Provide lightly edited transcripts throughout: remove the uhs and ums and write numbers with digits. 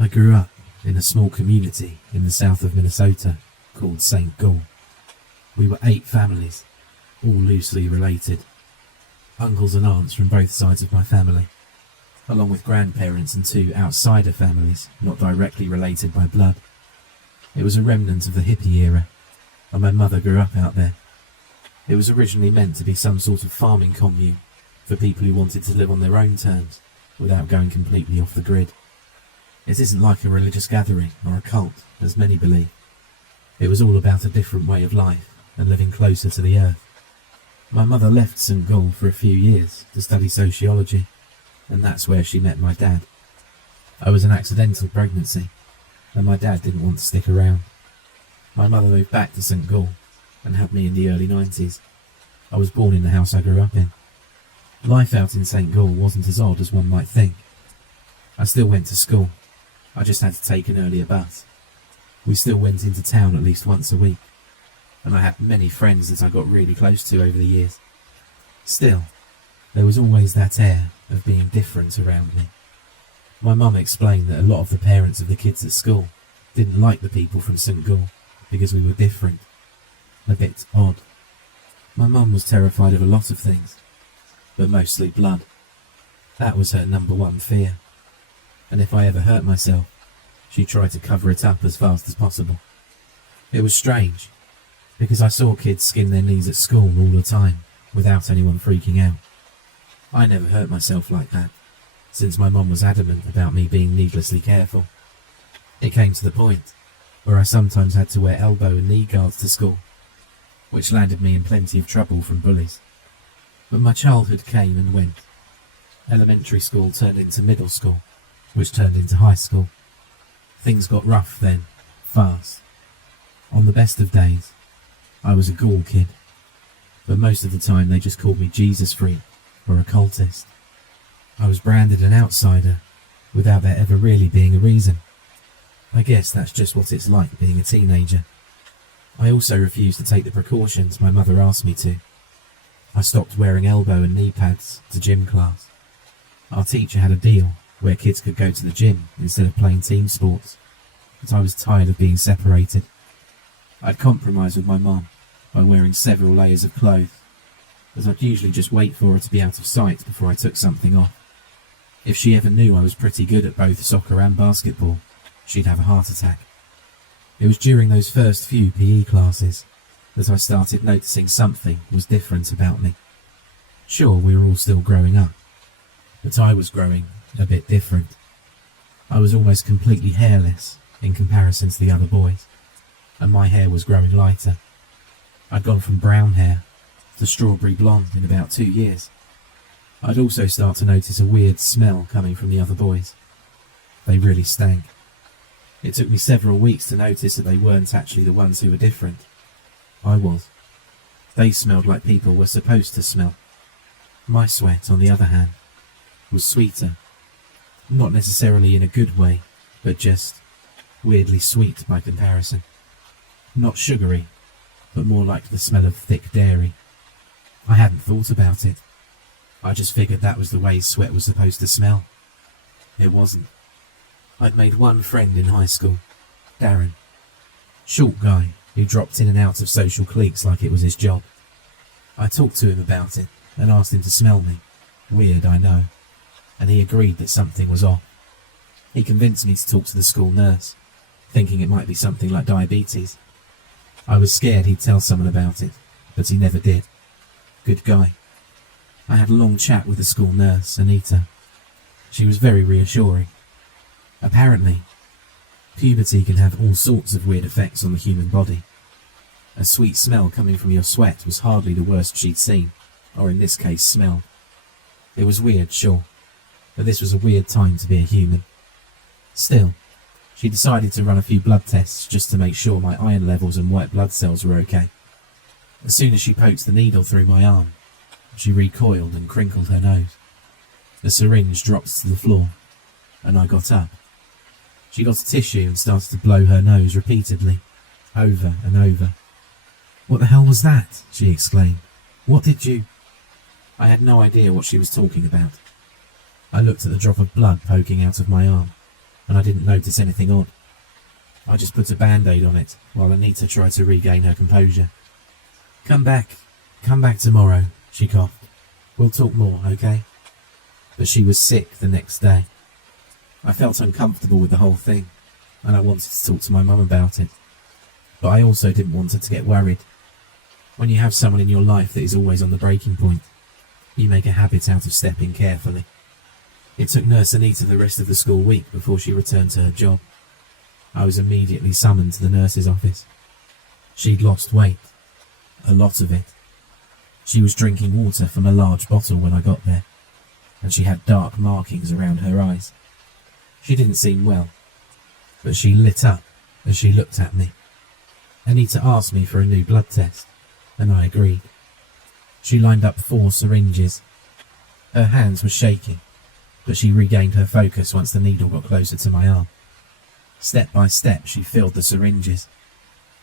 I grew up in a small community in the south of Minnesota called St. Gall. We were 8 families, all loosely related. Uncles and aunts from both sides of my family, along with grandparents and 2 outsider families not directly related by blood. It was a remnant of the hippie era, and my mother grew up out there. It was originally meant to be some sort of farming commune for people who wanted to live on their own terms without going completely off the grid. It isn't like a religious gathering or a cult, as many believe. It was all about a different way of life and living closer to the earth. My mother left St. Gall for a few years to study sociology, and that's where she met my dad. I was an accidental pregnancy, and my dad didn't want to stick around. My mother moved back to St. Gall and had me in the early 90s. I was born in the house I grew up in. Life out in St. Gall wasn't as odd as one might think. I still went to school. I just had to take an earlier bus. We still went into town at least once a week, and I had many friends that I got really close to over the years. Still, there was always that air of being different around me. My mum explained that a lot of the parents of the kids at school didn't like the people from St. Gall because we were different, a bit odd. My mum was terrified of a lot of things, but mostly blood. That was her number one fear, and if I ever hurt myself, she tried to cover it up as fast as possible. It was strange, because I saw kids skin their knees at school all the time, without anyone freaking out. I never hurt myself like that, since my mum was adamant about me being needlessly careful. It came to the point where I sometimes had to wear elbow and knee guards to school, which landed me in plenty of trouble from bullies. But my childhood came and went. Elementary school turned into middle school, which turned into high school. Things got rough then, fast. On the best of days, I was a Gall kid, but most of the time they just called me Jesus freak or occultist. I was branded an outsider, without there ever really being a reason. I guess that's just what it's like being a teenager. I also refused to take the precautions my mother asked me to. I stopped wearing elbow and knee pads to gym class. Our teacher had a deal where kids could go to the gym instead of playing team sports, but I was tired of being separated. I'd compromise with my mum by wearing several layers of clothes, as I'd usually just wait for her to be out of sight before I took something off. If she ever knew I was pretty good at both soccer and basketball, she'd have a heart attack. It was during those first few PE classes that I started noticing something was different about me. Sure, we were all still growing up, but I was growing a bit different. I was almost completely hairless in comparison to the other boys, and my hair was growing lighter. I'd gone from brown hair to strawberry blonde in about 2 years. I'd also start to notice a weird smell coming from the other boys. They really stank. It took me several weeks to notice that they weren't actually the ones who were different. I was. They smelled like people were supposed to smell. My sweat, on the other hand, was sweeter. Not necessarily in a good way, but just weirdly sweet by comparison. Not sugary, but more like the smell of thick dairy. I hadn't thought about it. I just figured that was the way sweat was supposed to smell. It wasn't. I'd made one friend in high school, Darren. Short guy who dropped in and out of social cliques like it was his job. I talked to him about it and asked him to smell me. Weird, I know. And he agreed that something was off. He convinced me to talk to the school nurse, thinking it might be something like diabetes. I was scared he'd tell someone about it, but he never did. Good guy. I had a long chat with the school nurse, Anita. She was very reassuring. Apparently, puberty can have all sorts of weird effects on the human body. A sweet smell coming from your sweat was hardly the worst she'd seen, or in this case smelled. It was weird, sure, but this was a weird time to be a human. Still, she decided to run a few blood tests just to make sure my iron levels and white blood cells were okay. As soon as she poked the needle through my arm, she recoiled and crinkled her nose. The syringe dropped to the floor, and I got up. She got a tissue and started to blow her nose repeatedly, over and over. "What the hell was that?" she exclaimed. "What did you—" I had no idea what she was talking about. I looked at the drop of blood poking out of my arm, and I didn't notice anything odd. I just put a band-aid on it while Anita tried to regain her composure. Come back tomorrow, she coughed. We'll talk more, okay? But she was sick the next day. I felt uncomfortable with the whole thing, and I wanted to talk to my mum about it. But I also didn't want her to get worried. When you have someone in your life that is always on the breaking point, you make a habit out of stepping carefully. It took Nurse Anita the rest of the school week before she returned to her job. I was immediately summoned to the nurse's office. She'd lost weight. A lot of it. She was drinking water from a large bottle when I got there, and she had dark markings around her eyes. She didn't seem well, but she lit up as she looked at me. Anita asked me for a new blood test, and I agreed. She lined up 4 syringes. Her hands were shaking, but she regained her focus once the needle got closer to my arm. Step by step she filled the syringes,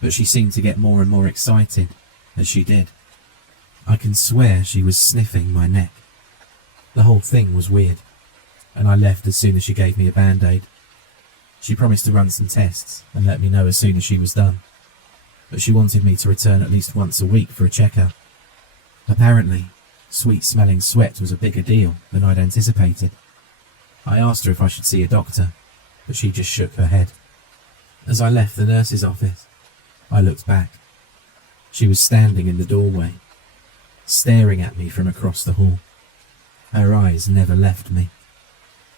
but she seemed to get more and more excited as she did. I can swear she was sniffing my neck. The whole thing was weird, and I left as soon as she gave me a band-aid. She promised to run some tests and let me know as soon as she was done, but she wanted me to return at least once a week for a checkup. Apparently, sweet-smelling sweat was a bigger deal than I'd anticipated. I asked her if I should see a doctor, but she just shook her head. As I left the nurse's office, I looked back. She was standing in the doorway, staring at me from across the hall. Her eyes never left me.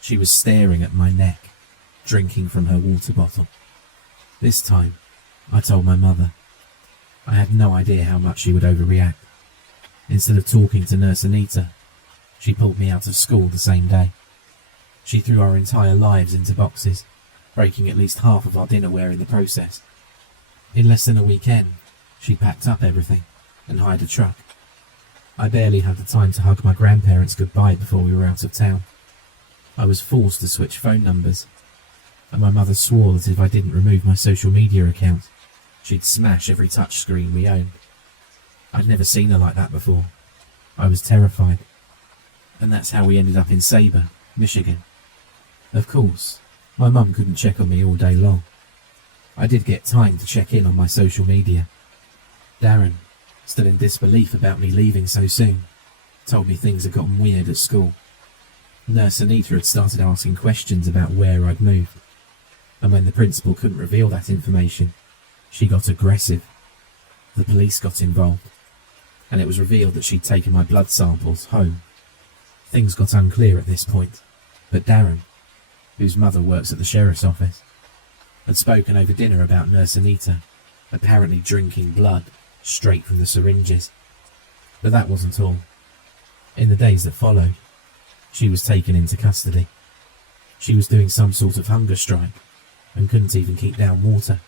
She was staring at my neck, drinking from her water bottle. This time, I told my mother. I had no idea how much she would overreact. Instead of talking to Nurse Anita, she pulled me out of school the same day. She threw our entire lives into boxes, breaking at least half of our dinnerware in the process. In less than a weekend, she packed up everything and hired a truck. I barely had the time to hug my grandparents goodbye before we were out of town. I was forced to switch phone numbers, and my mother swore that if I didn't remove my social media account, she'd smash every touchscreen we owned. I'd never seen her like that before. I was terrified. And that's how we ended up in Sabre, Michigan. Of course, my mum couldn't check on me all day long. I did get time to check in on my social media. Darren, still in disbelief about me leaving so soon, told me things had gotten weird at school. Nurse Anita had started asking questions about where I'd moved, and when the principal couldn't reveal that information, she got aggressive. The police got involved, and it was revealed that she'd taken my blood samples home. Things got unclear at this point, but Darren, whose mother works at the sheriff's office, had spoken over dinner about Nurse Anita apparently drinking blood straight from the syringes. But that wasn't all. In the days that followed, she was taken into custody. She was doing some sort of hunger strike and couldn't even keep down water.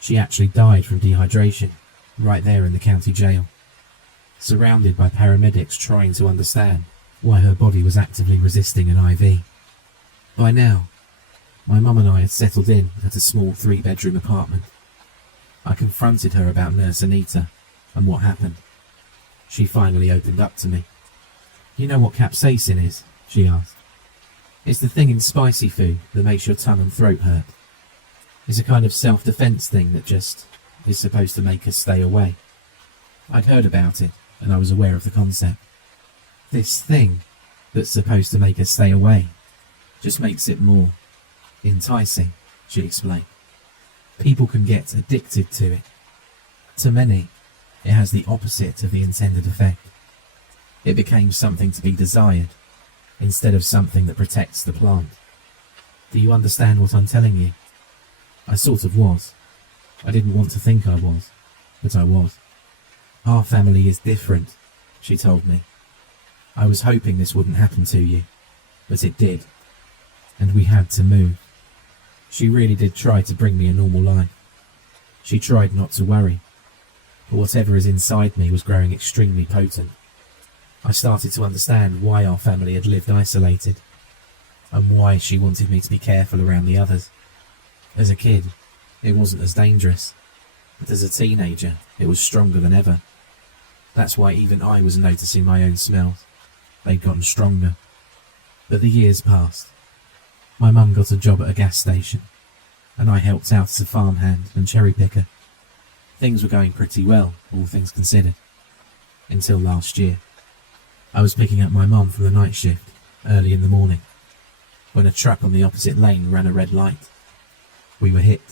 She actually died from dehydration right there in the county jail, surrounded by paramedics trying to understand why her body was actively resisting an IV. By now, my mum and I had settled in at a small 3-bedroom apartment. I confronted her about Nurse Anita and what happened. She finally opened up to me. You know what capsaicin is? She asked. It's the thing in spicy food that makes your tongue and throat hurt. It's a kind of self-defense thing that just is supposed to make us stay away. I'd heard about it and I was aware of the concept. This thing that's supposed to make us stay away just makes it more enticing, she explained. People can get addicted to it. To many, it has the opposite of the intended effect. It became something to be desired, instead of something that protects the plant. Do you understand what I'm telling you? I sort of was. I didn't want to think I was, but I was. Our family is different, she told me. I was hoping this wouldn't happen to you, but it did, and we had to move. She really did try to bring me a normal life. She tried not to worry, but whatever is inside me was growing extremely potent. I started to understand why our family had lived isolated, and why she wanted me to be careful around the others. As a kid, it wasn't as dangerous, but as a teenager, it was stronger than ever. That's why even I was noticing my own smells. They'd gotten stronger. But the years passed. My mum got a job at a gas station, and I helped out as a farmhand and cherry picker. Things were going pretty well, all things considered, until last year. I was picking up my mum from the night shift, early in the morning, when a truck on the opposite lane ran a red light. We were hit.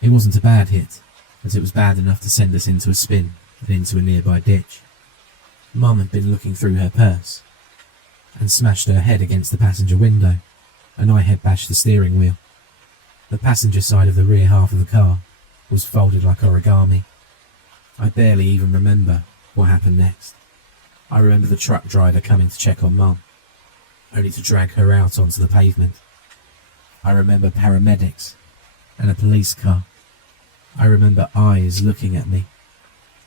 It wasn't a bad hit, but it was bad enough to send us into a spin and into a nearby ditch. Mum had been looking through her purse and smashed her head against the passenger window, and I had bashed the steering wheel. The passenger side of the rear half of the car was folded like origami. I barely even remember what happened next. I remember the truck driver coming to check on Mum, only to drag her out onto the pavement. I remember paramedics and a police car. I remember eyes looking at me,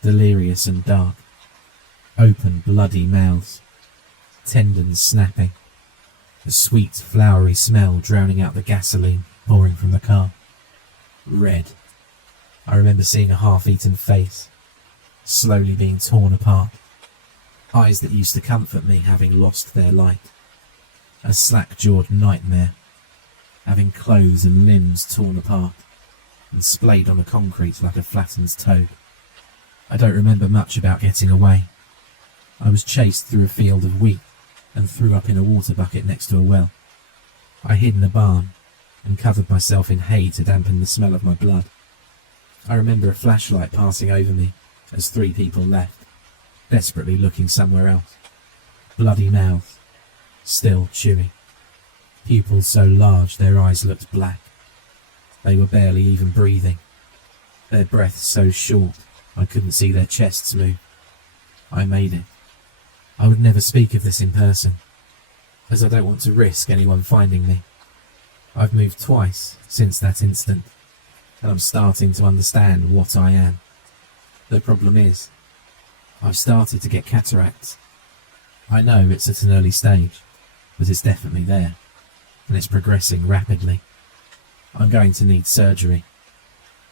delirious and dark, open bloody mouths, tendons snapping, a sweet flowery smell drowning out the gasoline pouring from the car. Red. I remember seeing a half-eaten face, slowly being torn apart, eyes that used to comfort me having lost their light, a slack-jawed nightmare, having clothes and limbs torn apart and splayed on the concrete like a flattened toad. I don't remember much about getting away. I was chased through a field of wheat and threw up in a water bucket next to a well. I hid in a barn and covered myself in hay to dampen the smell of my blood. I remember a flashlight passing over me as 3 people left, desperately looking somewhere else. Bloody mouths, still chewing. Pupils so large their eyes looked black. They were barely even breathing. Their breath so short I couldn't see their chests move. I made it. I would never speak of this in person, as I don't want to risk anyone finding me. I've moved twice since that instant, and I'm starting to understand what I am. The problem is, I've started to get cataracts. I know it's at an early stage, but it's definitely there, and it's progressing rapidly. I'm going to need surgery.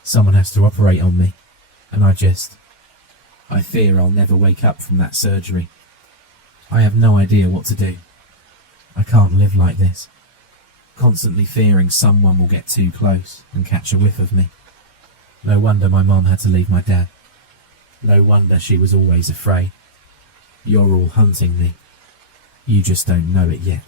Someone has to operate on me, and I fear I'll never wake up from that surgery. I have no idea what to do. I can't live like this, constantly fearing someone will get too close and catch a whiff of me. No wonder my mum had to leave my dad. No wonder she was always afraid. You're all hunting me. You just don't know it yet.